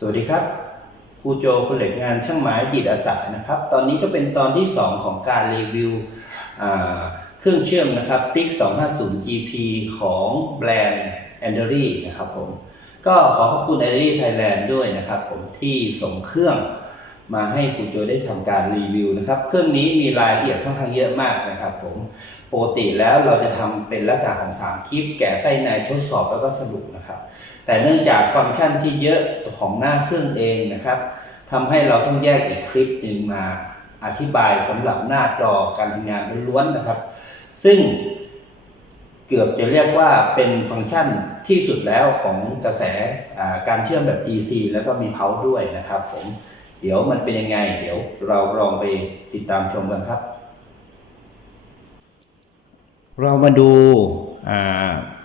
สวัสดีครับครูโจคนเหล็กงานช่างไม้ดิดอาสานะครับ ตอนนี้ก็เป็นตอนที่ 2 ของการรีวิวเครื่องเชื่อมนะครับ TIC 250 GP ของแบรนด์ a n d e r y นะครับผม ก็ขอขอบคุณ a n d e r y Thailand ด้วยนะครับผมที่ส่งเครื่องมาให้ครูโจได้ทำการรีวิวนะครับ เครื่องนี้มีรายละเอียดค่อนข้างเยอะมากนะครับผมปกติแล้วเราจะทำเป็นลักษณะของ 3 คลิป แกะไส้ในทดสอบแล้วก็สรุปนะครับ แต่เนื่องจากฟังก์ชันที่เยอะของหน้าเครื่องเองนะครับทำให้เราต้องแยกอีกคลิปหนึ่งมาอธิบายสำหรับหน้าจอการทำงานล้วนๆนะครับ ซึ่งเกือบจะเรียกว่าเป็นฟังก์ชันที่สุดแล้วของกระแสการเชื่อมแบบ DC แล้วก็มีเพาด้วยนะครับผมเดี๋ยวมันเป็นยังไง เดี๋ยวเราลองไปติดตามชมกันครับ เรามาดู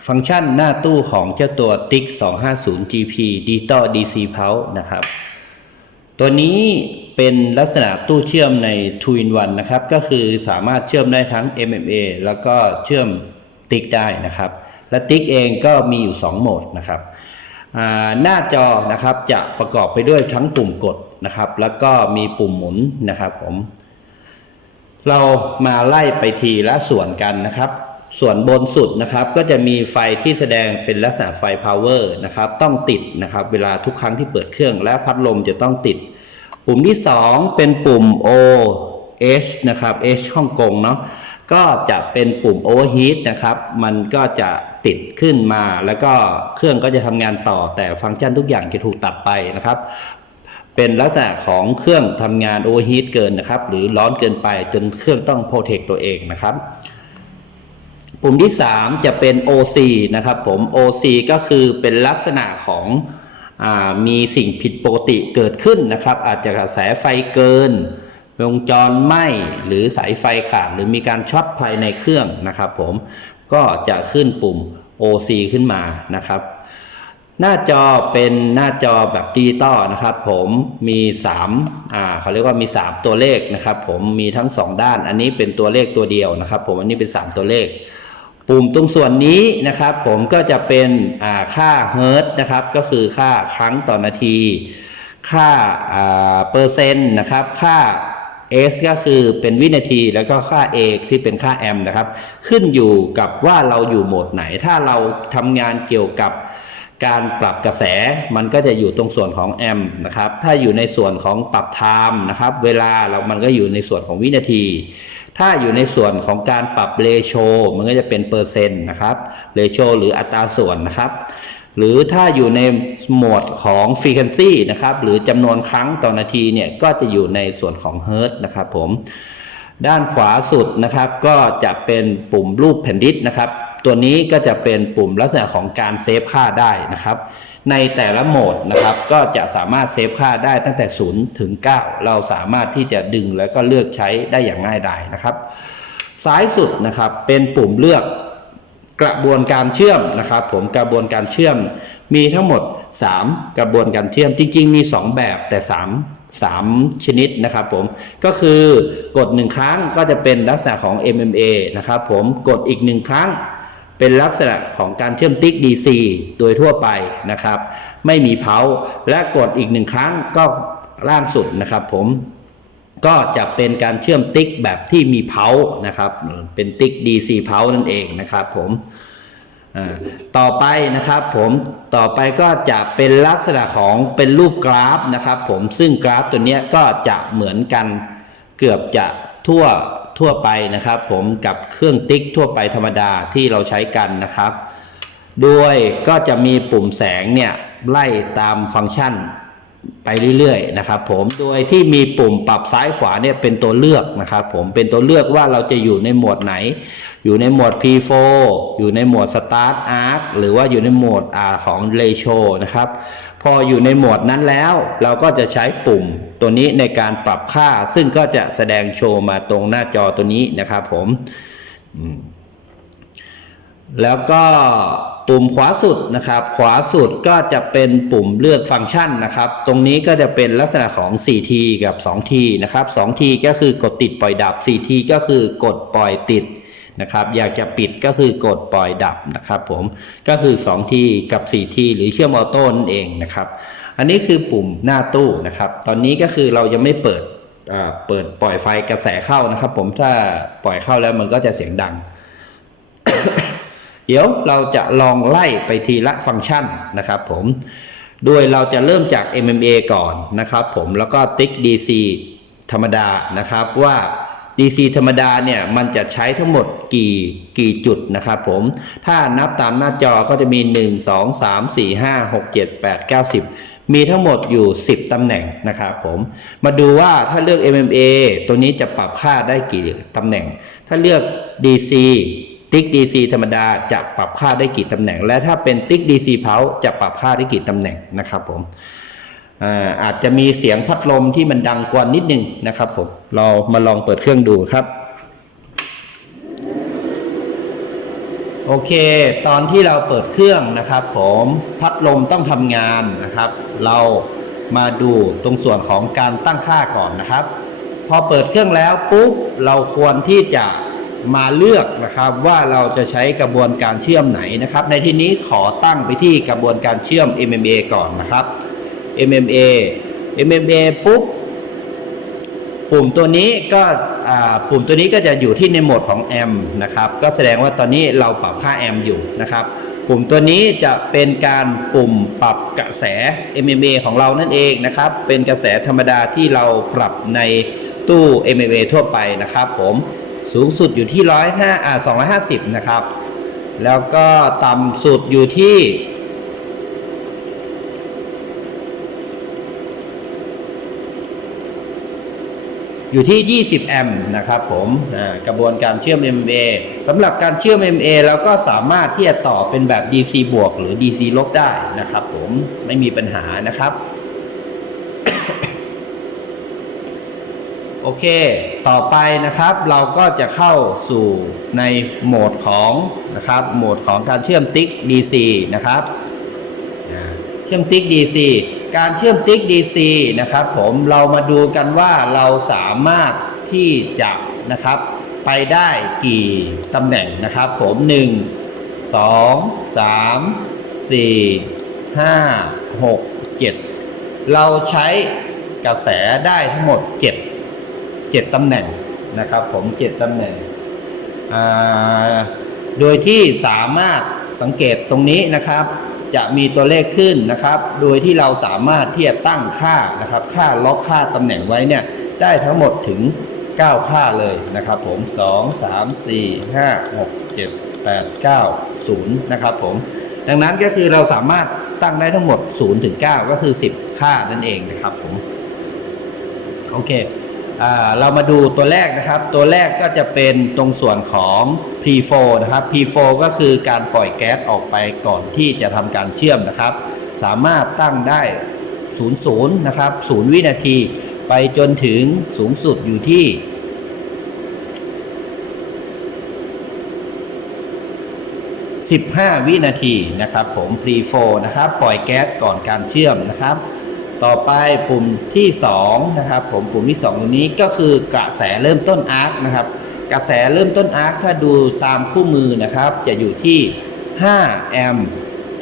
ฟังก์ชันหน้าตู้ของเจ้าตัว TIC 250 GP Digital DC Pulse นะครับ ตัวนี้เป็นลักษณะตู้เชื่อมใน 2 in 1นะครับ ก็คือสามารถเชื่อมได้ทั้ง MMA แล้วก็เชื่อม TIC ได้นะครับ และ TIC เองก็มีอยู่ 2 โหมดนะครับ หน้าจอนะครับจะประกอบไปด้วยทั้งปุ่มกดนะครับ แล้วก็มีปุ่มหมุนนะครับผม เรามาไล่ไปทีละส่วนกันนะครับ ส่วนบนสุดนะครับก็จะมีไฟที่แสดงเป็นลักษณะไฟ power นะครับต้องติดนะครับเวลาทุกครั้งที่เปิดเครื่องและพัดลมจะต้องติด ปุ่มที่ 2 เป็นปุ่ม O H นะครับ H ฮ่องกงเนาะก็จะเป็นปุ่ม overheat นะครับ มันก็จะติดขึ้นมาแล้วก็เครื่องก็จะทำงานต่อแต่ฟังก์ชันทุกอย่างจะถูกตัดไปนะครับ เป็นลักษณะของเครื่องทำงานโอเวอร์ฮีทเกินนะครับ หรือร้อนเกินไปจนเครื่องต้องโปรเทคตัวเองนะครับ ปุ่มที่ 3 จะเป็น OC นะครับผม OC ก็คือเป็นลักษณะของอมีสิ่งผิดปกติเกิดขึ้นนะครับ อาจจะกระแสไฟเกิน วงจรไหม้หรือสายไฟขาด หรือมีการช็อตภายในเครื่องนะครับผมก็จะขึ้นปุ่ม OC ขึ้นมานะครับ หน้าจอเป็นหน้าจอแบบดิจิตอลนะครับ ผมมี3อ่าเขาเรียกว่ามี 3 ตัวเลขนะครับ ผมมีทั้ง 2 ด้าน อันนี้เป็นตัวเลขตัวเดียวนะครับ ผมอันนี้เป็น 3 ตัวเลข ปุ่มตรงส่วนนี้นะครับผมก็จะเป็นค่าเฮิร์ตนะครับก็คือค่าครั้งต่อนาที ค่าเปอร์เซ็นต์นะครับค่า S ก็คือเป็นวินาทีแล้วก็ค่า A ที่เป็นค่าแอมป์นะครับ ขึ้นอยู่กับว่าเราอยู่โหมดไหน ถ้าเราทำงานเกี่ยวกับการปรับกระแสมันก็จะอยู่ตรงส่วนของแอมป์นะครับ ถ้าอยู่ในส่วนของปรับไทม์นะครับ เวลาเรามันก็อยู่ในส่วนของวินาที ถ้าอยู่ในส่วนของการปรับเรโชมันก็จะเป็นเปอร์เซ็นต์นะครับเรโชหรืออัตราส่วนนะครับ หรือถ้าอยู่ในโหมดของ frequency นะครับหรือจำนวนครั้งต่อนาทีเนี่ยก็จะอยู่ในส่วนของ hertz นะครับผมด้านขวาสุดนะครับก็จะเป็นปุ่มรูปแผ่นดิสนะครับ ตัวนี้ก็จะเป็นปุ่มลักษณะของการเซฟค่าได้นะครับ ในแต่ละโหมดนะครับก็จะสามารถเซฟค่าได้ตั้งแต่ 0 ถึง 9 เราสามารถที่จะดึงแล้วก็เลือกใช้ได้อย่างง่ายดายนะครับ ซ้ายสุดนะครับเป็นปุ่มเลือกกระบวนการเชื่อมนะครับผมกระบวนการเชื่อมมีทั้งหมด 3 กระบวนการเชื่อมจริง ๆ มี 2 แบบแต่ 3 3 ชนิดนะครับผมก็คือกด 1 ครั้งก็จะเป็นลักษณะของ MMA นะครับผมกดอีก 1 ครั้ง เป็นลักษณะของการเชื่อมติ๊ก DC โดยทั่วไปนะครับ ไม่มีเพาและกดอีกหนึ่งครั้งก็ล่างสุดนะครับผมก็จะเป็นการเชื่อมติ๊กแบบที่มีเพานะครับ เป็นติ๊ก DC เพานั่นเองนะครับผมต่อไปนะครับผมต่อไปก็จะเป็นลักษณะของเป็นรูปกราฟนะครับ ผมซึ่งกราฟตัวนี้ก็จะเหมือนกันเกือบจะทั่ว ทั่วไปนะครับ ผมกับเครื่องติ๊กทั่วไปธรรมดาที่เราใช้กันนะครับโดยก็จะมีปุ่มแสงเนี่ยไล่ตามฟังก์ชันไปเรื่อยๆนะครับผมโดยที่มีปุ่มปรับซ้ายขวาเนี่ยเป็นตัวเลือกนะครับผมเป็นตัวเลือกว่าเราจะอยู่ในโหมดไหน อยู่ในโหมด P4 อยู่ในโหมด Start Arc หรือว่าอยู่ในโหมดอของ Ratio นะครับ พออยู่ในโหมดนั้นแล้ว เราก็จะใช้ปุ่มตัวนี้ในการปรับค่า ซึ่งก็จะแสดงโชว์มาตรงหน้าจอตัวนี้นะครับผม แล้วก็ปุ่มขวาสุดนะครับ ขวาสุดก็จะเป็นปุ่มเลือกฟังก์ชันนะครับ ตรงนี้ก็จะเป็นลักษณะของ 4T กับ 2T นะครับ 2T ก็คือกดติดปล่อยดับ 4T ก็คือกดปล่อยติด นะครับ อยากจะปิดก็คือกดปล่อยดับนะครับผมก็คือ 2T กับ 4T หรือเชื่อมออโต้นั่นเองนะครับ อันนี้คือปุ่มหน้าตู้นะครับ ตอนนี้ก็คือเรายังไม่เปิดเปิดปล่อยไฟกระแสเข้านะครับ ผมถ้าปล่อยเข้าแล้วมันก็จะเสียงดัง เดี๋ยวเราจะลองไล่ไปทีละฟังก์ชันนะครับ ผมโดยเราจะเริ่มจาก MMA ก่อนนะครับ ผมแล้วก็ติ๊ก DC ธรรมดานะครับว่า DC ธรรมดาเนี่ยมันจะใช้ทั้งหมดกี่กี่จุดนะครับผมถ้านับตามหน้าจอก็จะมี 1 2 3 4 5 6 7 8 9 10 มีทั้งหมดอยู่ 10 ตำแหน่งนะครับผมมาดูว่าถ้าเลือก MMA ตัวนี้จะปรับค่าได้กี่ตำแหน่ง ถ้าเลือก DC ติ๊ก DC ธรรมดาจะปรับค่าได้กี่ตำแหน่ง และถ้าเป็นติ๊ก DC เพาจะปรับค่าได้กี่ตำแหน่งนะครับผม อาอาจจะมีเสียงพัดลมที่มันดังกว่านิดนึงนะครับผมเรามาลองเปิดเครื่องดูครับ โอเค ตอนที่เราเปิดเครื่องนะครับผมพัดลมต้องทำงานนะครับ เรามาดูตรงส่วนของการตั้งค่าก่อนนะครับ พอเปิดเครื่องแล้วปุ๊บเราควรที่จะมาเลือกนะครับว่าเราจะใช้กระบวนการเชื่อมไหนนะครับ ในที่นี้ขอตั้งไปที่กระบวนการเชื่อม MMA ก่อนนะครับ MMA MMA ปุ๊บปุ่มตัวนี้ก็ปุ่มตัวนี้ก็จะอยู่ที่ในโหมดของแอมนะครับ ก็แสดงว่าตอนนี้เราปรับค่าแอมอยู่นะครับปุ่มตัวนี้จะเป็นการปุ่มปรับกระแส MMA ของเรานั่นเองนะครับ เป็นกระแสธรรมดาที่เราปรับในตู้ MMA ทั่วไปนะครับ ผมสูงสุดอยู่ที่105อ่า250 นะครับ แล้วก็ต่ำสุดอยู่ที่ อยู่ที่ 20 แอมป์นะครับผมกระบวนการเชื่อม MA สำหรับการเชื่อม MA เราก็สามารถที่จะต่อเป็นแบบ DC บวกหรือ DC ลบได้นะครับผมไม่มีปัญหานะครับ โอเค ต่อไปนะครับเราก็จะเข้าสู่ในโหมดของนะครับโหมดของการเชื่อมติ๊ก DC นะครับเชื่อมติ๊ก DC การเชื่อมติ๊ก DC นะครับผมเรามาดูกันว่าเราสามารถที่จะนะครับไปได้กี่ตำแหน่งนะครับผม 1 2 3 4 5 6 7 เราใช้กระแสได้ทั้งหมด 7 7ตำแหน่งนะครับผม 7ตำแหน่ง โดยที่สามารถสังเกตตรงนี้นะครับ จะมีตัวเลขขึ้นนะครับ โดยที่เราสามารถที่จะตั้งค่านะครับ ค่าล็อกค่าตำแหน่งไว้เนี่ยได้ทั้งหมดถึง 9 ค่าเลยนะครับผม 2 3 4 5 6 7 8 9 0 นะครับผม ดังนั้นก็คือเราสามารถตั้งได้ทั้งหมด 0 ถึง 9 ก็คือ 10 ค่านั่นเองนะครับผม โอเคอเรามาดูตัวแรกนะครับ ตัวแรกก็จะเป็นตรงส่วนของ P4 นะครับ P4 ก็คือการปล่อยแก๊สออกไปก่อนที่จะทำการเชื่อมนะครับ สามารถตั้งได้ 00 นะครับ 0 วินาที ไปจนถึงสูงสุดอยู่ที่ 15 วินาทีนะครับ ผม P4 นะครับ ปล่อยแก๊สก่อนการเชื่อมนะครับต่อไปปุ่มที่2นะครับผมปุ่มที่2ตรงนี้ก็คือกระแสเริ่มต้นอาร์คนะครับ กระแสเริ่มต้นอาร์คถ้าดูตามคู่มือนะครับ จะอยู่ที่ 5 แอมป์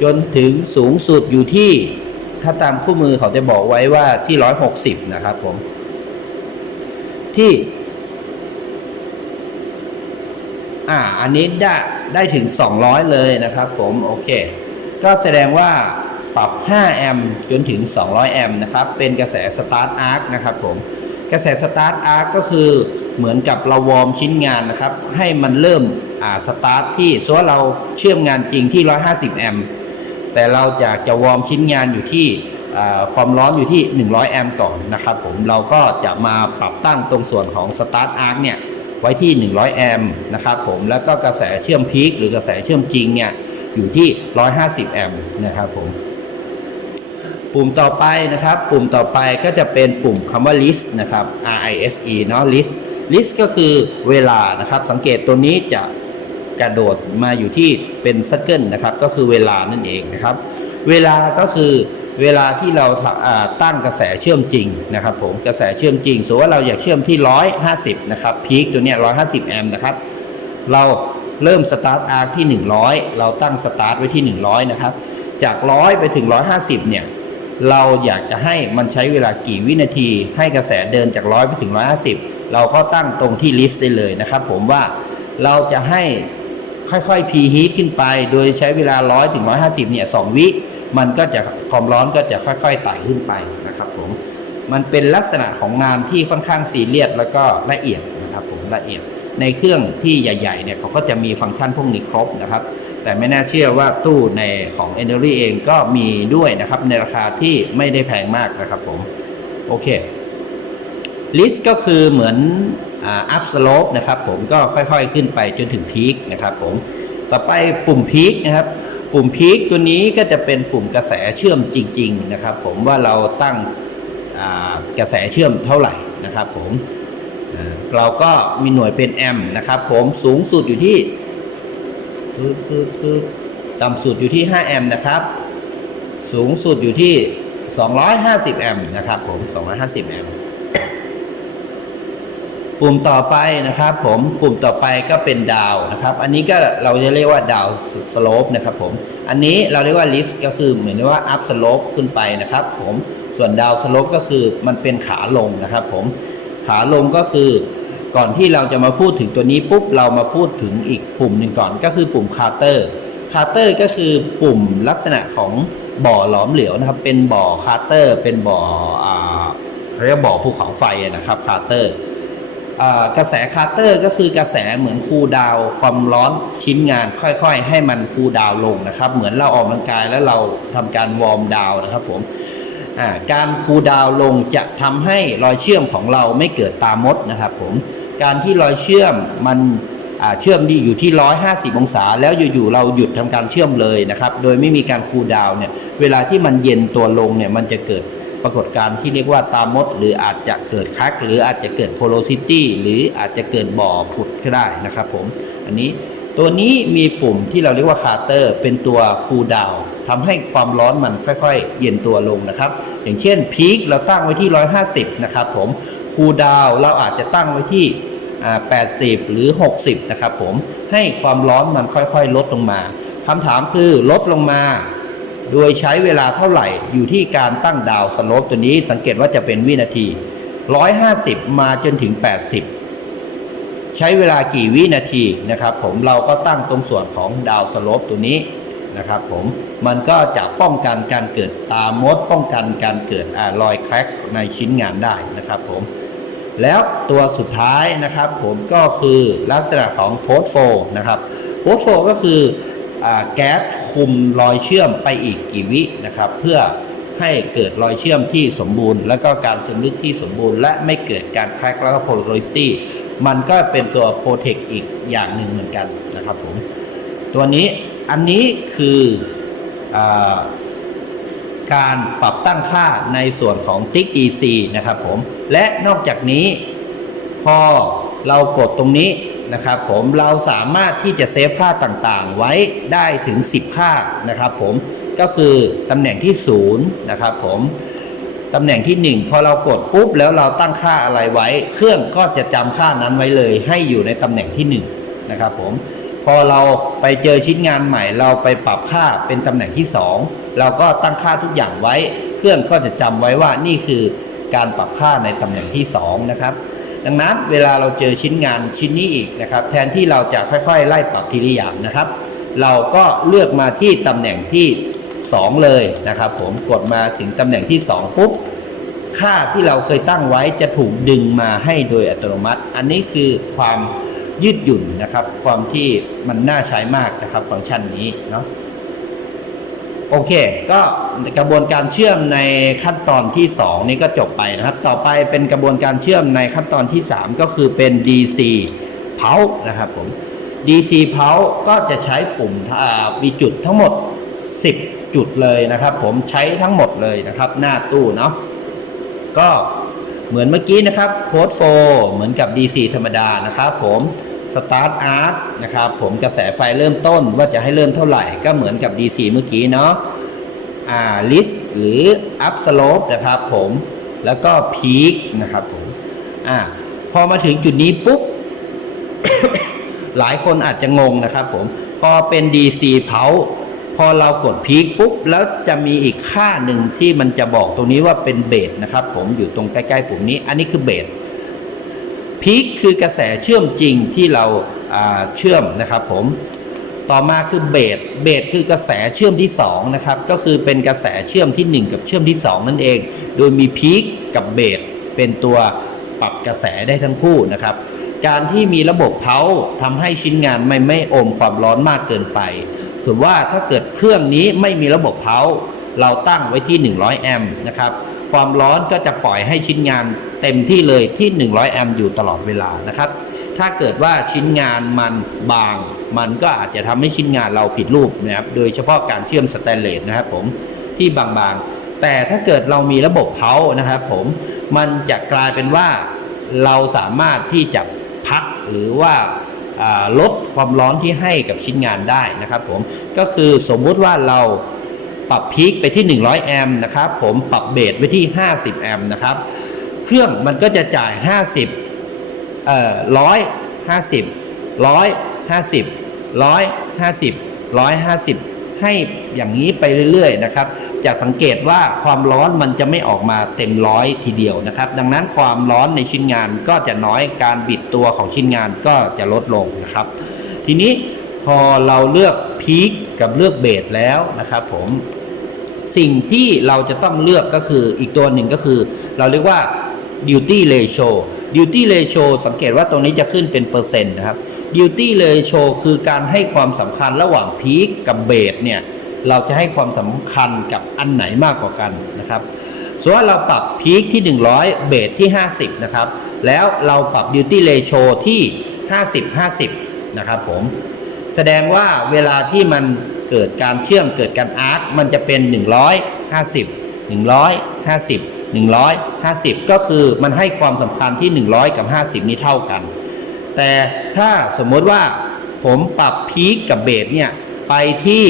จนถึงสูงสุดอยู่ที่ ถ้าตามคู่มือเขาจะบอกไว้ว่าที่ 160 นะครับผม ที่อ่าอันนี้ได้ได้ถึง 200 เลยนะครับผมโอเค ก็แสดงว่าปรับ 5 แอมป์จนถึง 200 แอมป์นะครับ เป็นกระแสสตาร์ทอาร์คนะครับผม กระแสสตาร์ทอาร์คก็คือ เหมือนกับเราวอร์มชิ้นงานนะครับ ให้มันเริ่มสตาร์ทที่ส่วนเราเชื่อมงานจริงที่ 150 แอมป์แต่เราอยากจะวอร์มชิ้นงานอยู่ที่ความร้อนอยู่ที่ 100 แอมป์ก่อนนะครับผมเราก็จะมาปรับตั้งตรงส่วนของสตาร์ทอาร์คเนี่ยไว้ที่ 100 แอมป์นะครับผมแล้วก็กระแสเชื่อมพีคหรือกระแสเชื่อมจริงเนี่ยอยู่ที่ 150 แอมป์นะครับผมปุ่มต่อไปนะครับ ปุ่มต่อไปก็จะเป็นปุ่มคำว่า list นะครับ R I S E เนาะ list list ก็คือเวลานะครับ สังเกตตัวนี้จะกระโดดมาอยู่ที่เป็นซักเกิลนะครับ ก็คือเวลานั่นเองนะครับ เวลาก็คือเวลาที่เราตั้งกระแสเชื่อมจริงนะครับ ผมกระแสเชื่อมจริงสมมติว่าเราอยากเชื่อมที่ 150 นะครับพีคตัวเนี้ย150 แอมป์นะครับ เราเริ่มสตาร์ทอาร์คที่ 100 เราตั้งสตาร์ทไว้ที่ 100 นะครับ จาก 100 ไปถึง 150 เนี่ย เราอยากจะให้มันใช้เวลากี่วินาที ให้กระแสเดินจากร้อยไปถึงร้อยห้าสิบ เราก็ตั้งตรงที่ลิสต์ได้เลยนะครับ ผมว่าเราจะให้ค่อยๆพีฮีทขึ้นไป โดยใช้เวลาร้อยถึงร้อยห้าสิบเนี่ยสองวิ มันก็จะความร้อนก็จะค่อยๆไต่ขึ้นไปนะครับผม มันเป็นลักษณะของงานที่ค่อนข้างซีเรียสแล้วก็ละเอียดนะครับผมละเอียด ในเครื่องที่ใหญ่ๆ เนี่ยเขาก็จะมีฟังก์ชันพวกนี้ครบนะครับ แต่ไม่น่าเชื่อว่าตู้ในของ e n e r y เองก็มีด้วยนะครับ ในราคาที่ไม่ได้แพงมากนะครับผม โอเค ลิสก็คือเหมือนอัพสโลปนะครับผมก็ค่อยๆขึ้นไปจนถึงพีคนะครับผมต่อไปปุ่มพีคนะครับปุ่มพีคตัวนี้ก็จะเป็นปุ่มกระแสเชื่อมจริง ๆ นะครับ ผมว่าเราตั้งกระแสเชื่อมเท่าไหร่นะครับผมเราก็มีหน่วยเป็นแอมป์นะครับผมสูงสุดอยู่ที่ต่ำสุดอยู่ที่ 5 แอมป์นะครับ สูงสุดอยู่ที่ 250 แอมป์นะครับผม 250 แอมป์ ปุ่มต่อไปนะครับ ผมปุ่มต่อไปก็เป็นดาวนะครับ อันนี้ก็เราจะเรียกว่าดาวสโลปนะครับผมอันนี้เราเรียกว่าลิสก็คือเหมือนว่าอัพสโลปขึ้นไปนะครับ ผมส่วนดาวสโลปก็คือมันเป็นขาลงนะครับ ผมขาลงก็คือก่อนที่เราจะมาพูดถึงตัวนี้ปุ๊บเรามาพูดถึงอีกปุ่มหนึ่งก่อนก็คือปุ่มคาร์เตอร์คาร์เตอร์ก็คือปุ่มลักษณะของบ่อหลอมเหลวนะครับ เป็นบ่อคาร์เตอร์ เป็นบ่ออ่าเขาเรียกบ่อภูเขาไฟนะครับคาร์เตอร์ กระแสคาร์เตอร์ก็คือกระแสเหมือนคูลดาวความร้อนชิ้นงานค่อยๆ ให้มันคูลดาวลงนะครับ เหมือนเราออกกำลังกายแล้วเราทำการวอร์มดาวนะครับผมการคูลดาวลงจะทำให้รอยเชื่อมของเราไม่เกิดตามดนะครับผมการที่รอยเชื่อมมันเชื่อมดีอยู่ที่ 150 องศา แล้วอยู่ๆเราหยุดทำการเชื่อมเลยนะครับ โดยไม่มีการคูลดาวน์เนี่ย เวลาที่มันเย็นตัวลงเนี่ย มันจะเกิด ปรากฏการณ์ที่เรียกว่าตามด หรืออาจจะเกิดคักหรืออาจจะเกิดโพโลซิตี้หรืออาจจะเกิดบ่อผุดก็ได้นะครับผมอันนี้ตัวนี้มีปุ่มที่เราเรียกว่าคาร์เตอร์เป็นตัวคูลดาวน์ทำให้ความร้อนมันค่อยๆ เย็นตัวลงนะครับ อย่างเช่นพีคเราตั้งไว้ที่ 150 นะครับผมคูลดาวน์เราอาจจะตั้งไว้ที่ 80 หรือ 60 นะครับผมให้ความร้อนมันค่อยๆ ลดลงมาคำถามคือลดลงมา โดยใช้เวลาเท่าไหร่อยู่ที่การตั้งดาวสโลปตัวนี้สังเกตว่าจะเป็นวินาที 150 มาจนถึง 80 ใช้เวลากี่วินาทีนะครับ ผมเราก็ตั้งตรงส่วนของดาวสโลปตัวนี้นะครับผมมันก็จะป้องกันการเกิดตามดป้องกันการเกิดอรอยแครกในชิ้นงานได้นะครับผมแล้วตัวสุดท้ายนะครับผมก็คือลักษณะของโพสโฟนะครับโพสโฟก็คือ แก๊สคุมรอยเชื่อมไปอีกกี่วินะครับ เพื่อให้เกิดรอยเชื่อมที่สมบูรณ์ และก็การซึมลึกที่สมบูรณ์ และไม่เกิดการแครกแล้วก็โพลาริตี้มันก็เป็นตัวโปรเทคอีกอย่างหนึ่งเหมือนกันนะครับผมตัวนี้อันนี้คืออการปรับตั้งค่าในส่วนของ t i c EC นะครับผม และนอกจากนี้พอเรากดตรงนี้ นะครับผมเราสามารถที่จะเซฟค่าต่างๆ ไว้ได้ถึง 10 ค่านะครับผมก็คือตำแหน่งที่0นะครับผมตำแหน่งที่ 1 พอเรากดปุ๊บแล้วเราตั้งค่าอะไรไว้ เครื่องก็จะจำค่านั้นไว้เลย ให้อยู่ในตำแหน่งที่ 1 นะครับผมพอเราไปเจอชิ้นงานใหม่ เราไปปรับค่าเป็นตำแหน่งที่ 2 เราก็ตั้งค่าทุกอย่างไว้ เครื่องก็จะจำไว้ว่านี่คือการปรับค่าในตำแหน่งที่ 2 นะครับ ดังนั้นเวลาเราเจอชิ้นงานชิ้นนี้อีกนะครับ แทนที่เราจะค่อยๆ ไล่ปรับทีละอย่างนะครับ เราก็เลือกมาที่ตำแหน่งที่ 2 เลยนะครับ ผมกดมาถึงตำแหน่งที่ 2 ปุ๊บค่าที่เราเคยตั้งไว้จะถูกดึงมาให้โดยอัตโนมัติ อันนี้คือความยืดหยุ่นนะครับ ความที่มันน่าใช้มากนะครับ ฟังก์ชันนี้เนาะ โอเค ก็กระบวนการเชื่อมในขั้นตอนที่ 2 นี้ก็จบไปนะครับ ต่อไปเป็นกระบวนการเชื่อมในขั้นตอนที่ 3 ก็คือเป็น DC เผานะครับผม DC เผาก็จะใช้ปุ่มมีจุดทั้งหมด 10 จุดเลยนะครับ ผมใช้ทั้งหมดเลยนะครับหน้าตู้เนาะก็เหมือนเมื่อกี้นะครับโพสโฟเหมือนกับ DC ธรรมดานะครับผม สตาร์ทอาร์ตนะครับผมกระแสไฟเริ่มต้นว่าจะให้เริ่มเท่าไหร่ก็เหมือนกับ DC เมื่อกี้เนาะอ่าลิสหรืออัพสโลปนะครับผมแล้วก็พีคนะครับผมอ่าพอมาถึงจุดนี้ปุ๊บ หลายคนอาจจะงงนะครับผม พอเป็น DC เผาพอเรากดพีคปุ๊บ แล้วจะมีอีกค่าหนึ่งที่มันจะบอกตรงนี้ว่าเป็นเบสนะครับผมอยู่ตรงใกล้ ๆ ปุ่มนี้ อันนี้คือเบส พีคคือกระแสเชื่อมจริงที่เราเชื่อมนะครับผมต่อมาคือเบสเบสคือกระแสเชื่อมที่2นะครับก็คือเป็นกระแสเชื่อมที่ 1 กับเชื่อมที่ 2 นั่นเอง โดยมีพีคกับเบสเป็นตัวปรับกระแสได้ทั้งคู่นะครับ การที่มีระบบเพาทำให้ชิ้นงานไม่ไม่อมความร้อนมากเกินไปส่วนว่าถ้าเกิดเครื่องนี้ไม่มีระบบเพาเราตั้งไว้ที่ 100 แอมป์นะครับ ความร้อนก็จะปล่อยให้ชิ้นงานเต็มที่เลยที่ 100 แอมป์อยู่ตลอดเวลานะครับ ถ้าเกิดว่าชิ้นงานมันบาง มันก็อาจจะทำให้ชิ้นงานเราผิดรูปนะครับ โดยเฉพาะการเชื่อมสแตนเลสนะครับผมที่บางๆ แต่ถ้าเกิดเรามีระบบเพานะครับผมมันจะกลายเป็นว่าเราสามารถที่จะพักหรือว่าอ่าลดความร้อนที่ให้กับชิ้นงานได้นะครับผมก็คือสมมุติว่าเรา ปรับพีคไปที่ 100 แอมป์นะครับผมปรับเบสไว้ที่ 50 แอมป์นะครับ เครื่องมันก็จะจ่าย 50 เอ่อร้อยห้าสิบร้อยห้าสิบร้อยห้าสิบร้อยห้าสิบให้อย่างนี้ไปเรื่อยๆนะครับ จะสังเกตว่าความร้อนมันจะไม่ออกมาเต็มร้อยทีเดียวนะครับ ดังนั้นความร้อนในชิ้นงานก็จะน้อยการบิดตัวของชิ้นงานก็จะลดลงนะครับ ทีนี้พอเราเลือกพีคกับเลือกเบสแล้วนะครับผม สิ่งที่เราจะต้องเลือกก็คืออีกตัวหนึ่งก็คือ เราเรียกว่า duty ratio duty ratio สังเกตว่าตรงนี้จะขึ้นเป็นเปอร์เซ็นต์นะครับ duty ratio คือการให้ความสำคัญระหว่างพีคกับเบสเนี่ยเราจะให้ความสำคัญกับอันไหนมากกว่ากันนะครับส่วนว่าเราปรับพีคที่ 100 เบสที่ 50 นะครับ แล้วเราปรับ duty ratio ที่ 50 50 นะครับผม แสดงว่าเวลาที่มัน เกิดการเชื่อมเกิดการอาร์คมันจะเป็น 150 150 150 ก็คือมันให้ความสำคัญที่ 100 กับ 50 นี้เท่ากัน แต่ถ้าสมมติว่าผมปรับพีคกับเบสเนี่ยไปที่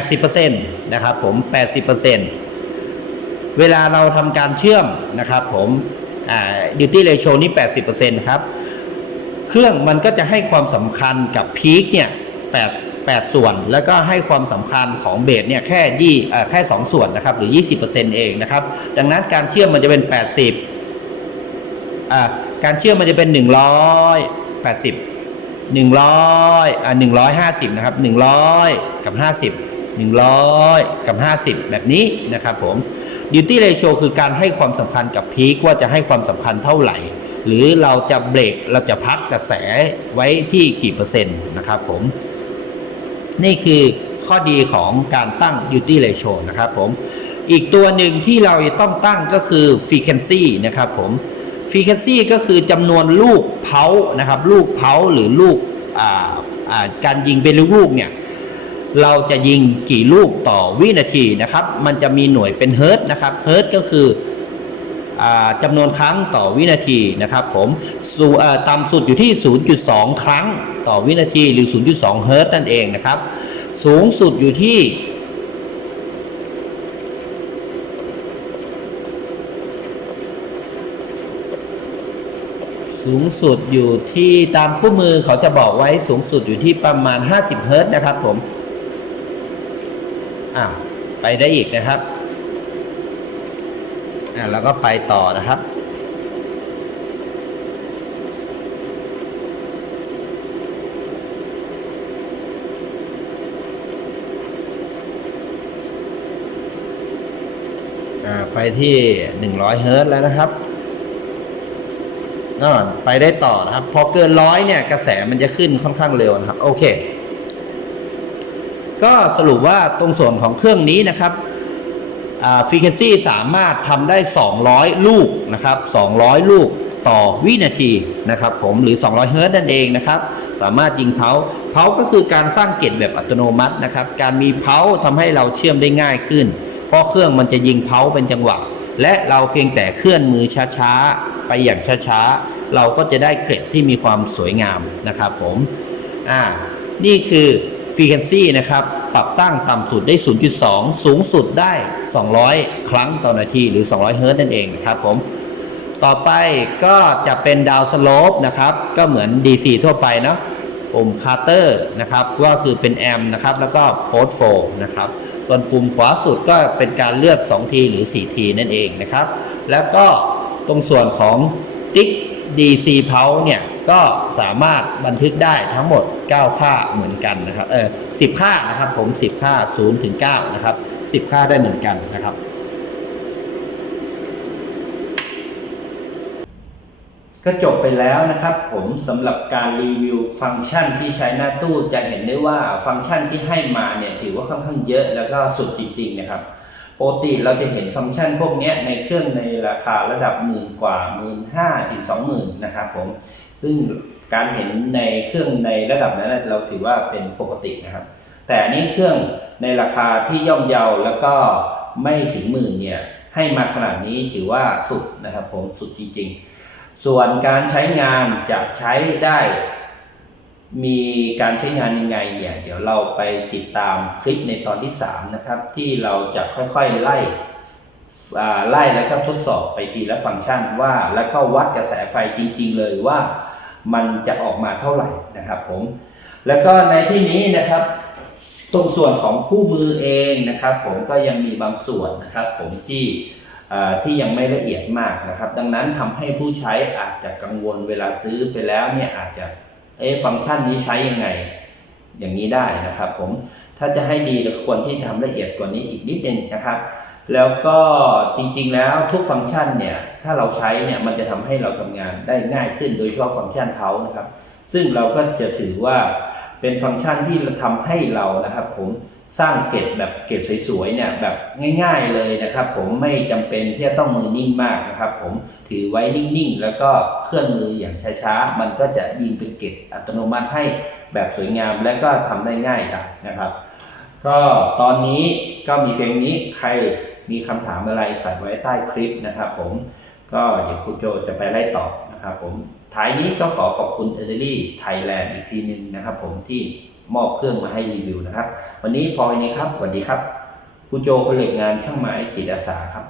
80%นะครับผม 80%เวลาเราทำการเชื่อมนะครับผมอ่า duty ratio นี่ 80%ครับ เครื่องมันก็จะให้ความสำคัญกับพีคเนี่ย 8 8 ส่วน แล้วก็ให้ความสำคัญของเบสเนี่ยแค่ยี่เอ่อแค่ 2 ส่วนนะครับหรือ 20%เองนะครับดังนั้นการเชื่อมมันจะเป็น 80อ่าการเชื่อมมันจะเป็น 180 100อ่า150นะครับ100 กับ 50 100 กับ 50 แบบนี้นะครับผม duty ratio คือการให้ความสำคัญกับพีคว่าจะให้ความสำคัญเท่าไหร่ หรือเราจะเบรกเราจะพักกระแสไว้ที่กี่เปอร์เซ็นต์นะครับผม นี่คือข้อดีของการตั้ง duty ratio นะครับผม อีกตัวหนึ่งที่เราต้องตั้งก็คือ frequency นะครับผม frequency ก็คือจำนวนลูกเผานะครับ ลูกเผาหรือลูกการยิงเป็นลูกๆเนี่ยเราจะยิงกี่ลูกต่อวินาทีนะครับ มันจะมีหน่วยเป็นเฮิร์ตนะครับ เฮิร์ตก็คือ จำนวนครั้งต่อวินาทีนะครับผมสูต่ำสุดอยู่ที่ 0.2 ครั้งต่อวินาทีหรือ 0.2 เฮิร์ตนั่นเองนะครับ สูงสุดอยู่ที่สูงสุดอยู่ที่ตามคู่มือเขาจะบอกไว้สูงสุดอยู่ที่ประมาณ 50 เฮิร์ตซ์นะครับผมอ่าไปได้อีกนะครับ แล้วก็ไปต่อนะครับ ไปที่ 100 เฮิร์ตแล้วนะครับอ่าไปได้ต่อนะครับ พอเกินร้อยเนี่ยกระแสมันจะขึ้นค่อนข้างเร็วนะครับ โอเค ก็สรุปว่าตรงส่วนของเครื่องนี้นะครับ ฟรีเค n ซี่สามารถทำได้ 200 ลูกนะครับ 200 ลูกต่อวินาทีนะครับผมหรือ 200 เฮิร์ตนั่นเองนะครับ สามารถยิงเพาเพาก็คือการสร้างเกตแบบอัตโนมัตินะครับ การมีเพาทำให้เราเชื่อมได้ง่ายขึ้น เพราะเครื่องมันจะยิงเพาเป็นจังหวะ และเราเพียงแต่เคลื่อนมือช้าๆ ไปอย่างช้าๆ เราก็จะได้เกร็ดที่มีความสวยงามนะครับผมอ่านี่คือ frequency นะครับ ปรับตั้งต่ำสุดได้ 0.2 สูงสุดได้ 200 ครั้งต่อนาทีหรือ 200 เฮิร์ตนั่นเองนะครับผม ต่อไปก็จะเป็นดาวสโลปนะครับ ก็เหมือน DC ทั่วไปเนาะปุ่มคาร์เตอร์นะครับ ก็คือเป็นแอมนะครับ แล้วก็โพสโฟนะครับส่วนปุ่มขวาสุดก็เป็นการเลือก 2 ทีหรือ 4 ทีนั่นเองนะครับ แล้วก็ตรงส่วนของติ๊ก DC p u l s e เนี่ย ก็สามารถบันทึกได้ทั้งหมด 9 ค่าเหมือนกันนะครับเออ10ค่านะครับผม 10 ค่า0ถึง9นะครับ10 ค่าได้เหมือนกันนะครับก็จบไปแล้วนะครับผมสำหรับการรีวิวฟังก์ชันที่ใช้หน้าตู้จะเห็นได้ว่าฟังก์ชันที่ให้มาเนี่ยถือว่าค่อนข้างเยอะแล้วก็สุดจริง ๆ นะครับปกติเราจะเห็นฟังก์ชันพวกนี้ในเครื่องในราคาระดับหมื่นกว่าหมื่นห้าถึงสองหมื่นนะครับผม ซึ่งการเห็นในเครื่องในระดับนั้นเราถือว่าเป็นปกตินะครับ แต่อันนี่เครื่องในราคาที่ย่อมเยาแล้วก็ไม่ถึงหมื่นเนี่ยให้มาขนาดนี้ถือว่าสุดนะครับผมสุดจริง ๆ ส่วนการใช้งานจะใช้ได้มีการใช้งานยังไงเนี่ยเดี๋ยวเราไปติดตามคลิปในตอนที่ 3 นะครับ ที่เราจะค่อยๆไล่ไล่แล้วก็ทดสอบไปทีละฟังก์ชันว่าแล้วก็วัดกระแสไฟจริง ๆ เลยว่า มันจะออกมาเท่าไหร่นะครับผม แล้วก็ในที่นี้นะครับตรงส่วนของคู่มือเองนะครับ ผมก็ยังมีบางส่วนนะครับ ผมที่ที่ยังไม่ละเอียดมากนะครับ ดังนั้นทำให้ผู้ใช้อาจจะกังวลเวลาซื้อไปแล้วเนี่ยอาจจะเอ๊ฟังก์ชันนี้ใช้ยังไงอย่างนี้ได้นะครับ ผมถ้าจะให้ดีควรที่ทำละเอียดกว่านี้อีกนิดนึงนะครับ แล้วก็จริงๆแล้วทุกฟังก์ชันเนี่ยถ้าเราใช้เนี่ยมันจะทำให้เราทำงานได้ง่ายขึ้นโดยเฉพาะฟังก์ชันเขานะครับ ซึ่งเราก็จะถือว่าเป็นฟังก์ชันที่ทำให้เรานะครับ ผมสร้างเกร็ดแบบเกร็ดสวยๆเนี่ยแบบง่าย ๆเลยนะครับ ผมไม่จำเป็นที่จะต้องมือนิ่งมากนะครับ ผมถือไว้นิ่งๆ แล้วก็เคลื่อนมืออย่างช้าๆ มันก็จะยิงเป็นเกร็ดอัตโนมัติให้แบบสวยงามและก็ทำได้ง่ายนะครับ ก็ตอนนี้ก็มีเพียงนี้ใคร มีคำถามอะไรใส่ไว้ใต้คลิปนะครับผมก็เดี๋ยวครูโจจะไปไล่ตอบนะครับผมท้ายนี้ก็ขอขอบคุณเอเดลี่ไทยแลนด์อีกทีหนึ่งนะครับผมที่มอบเครื่องมาให้รีวิวนะครับ วันนี้พอแค่นี้ครับสวัสดีครับครูโจคนเหล็กงานช่างไม้จิตอาสาครับ